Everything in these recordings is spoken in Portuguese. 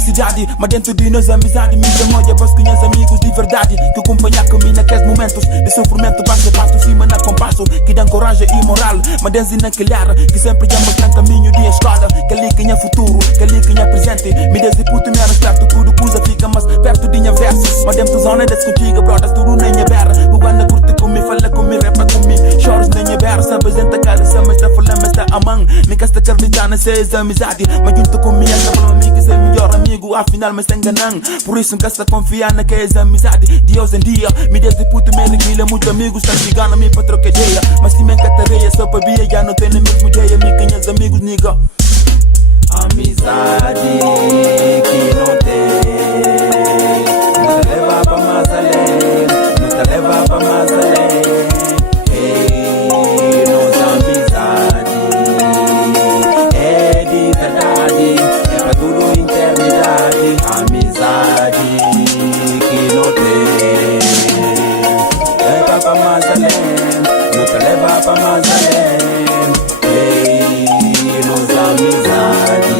felicidade, mas dentro de nós amizade. Me olha, vós conhece amigos de verdade que acompanham comigo naqueles momentos de sofrimento, passo a passo, cima na compasso, que dão coragem e moral. Mas dentro naquele ar que sempre já mostrando caminho de escola, que ali quem é futuro, que ali quem é presente. Me desputo, me arrastar, tudo coisa fica mais perto de minha verso. Mas dentro da zona desse contigo, brothers, tudo nem é berra. O Ana curte comigo, fala comigo, repa comigo, choros nem é berra. Sabes, entra cara, sama, está falando, está a mão. Me casta acreditar nessa amizade, mas junto comigo, essa falando amigo, esse é melhor amigo, afinal, me está enganando. Por isso, nunca está confiar naquela amizade. De hoje em dia, me desputo, me reguilha. Muitos amigos estão chegando a mim para trocar ideia, mas se me encantaria, só para via, já não tenho a mesma ideia. Me conhece amigos, nigga. Amizade que não tem, não te leva pra mais além, não te leva pra mais além. Ei, nossa amizade é de verdade, é pra tudo eternidade. Amizade que não tem, leva pra mais além, não te leva pra mais além. Ei, nossa amizade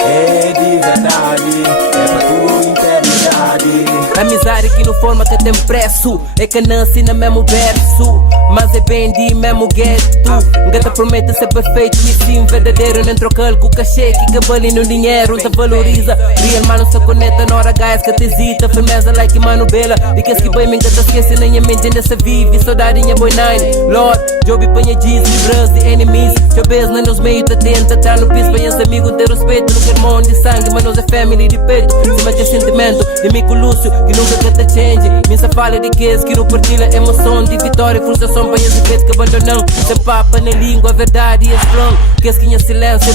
é de verdade, é pra tua eternidade. Amizade que não forma que tem preço, é que nasce no mesmo verso, mas é bem de mesmo gueto. Gata promete ser perfeito e sim verdadeiro, nem troca com cachê que cabale no dinheiro te valoriza. Real mano se conecta na hora gás que te hesita, firmeza like mano bela. De que bem me gata esquece nem a mente nessa vive, saudadinha boy nine. Lord, Joby panha diz, livras de enemies. Seu beijo nos meio te tenta, tá no piso, panha amigos de respeito. Nunca irmão de sangue, mas nós é family de peito. Se mete sentimento, de mico Lúcio, que nunca canta change. Minha fala de que não partilha emoção de vitória e frustração, panha de peito que abandonam. Se papa na língua, a verdade é strong. Que é silêncio, é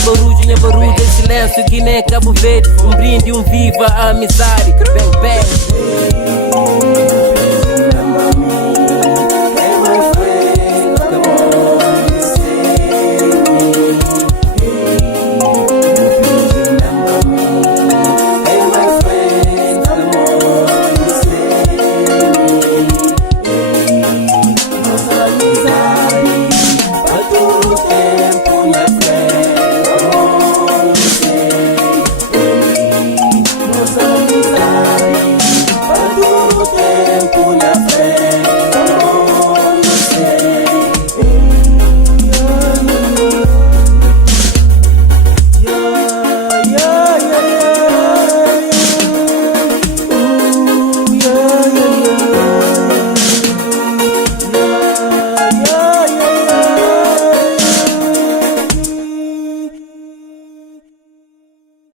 barulho é silêncio. Guiné, Cabo Verde, brinde, viva a amizade. Bang, bang.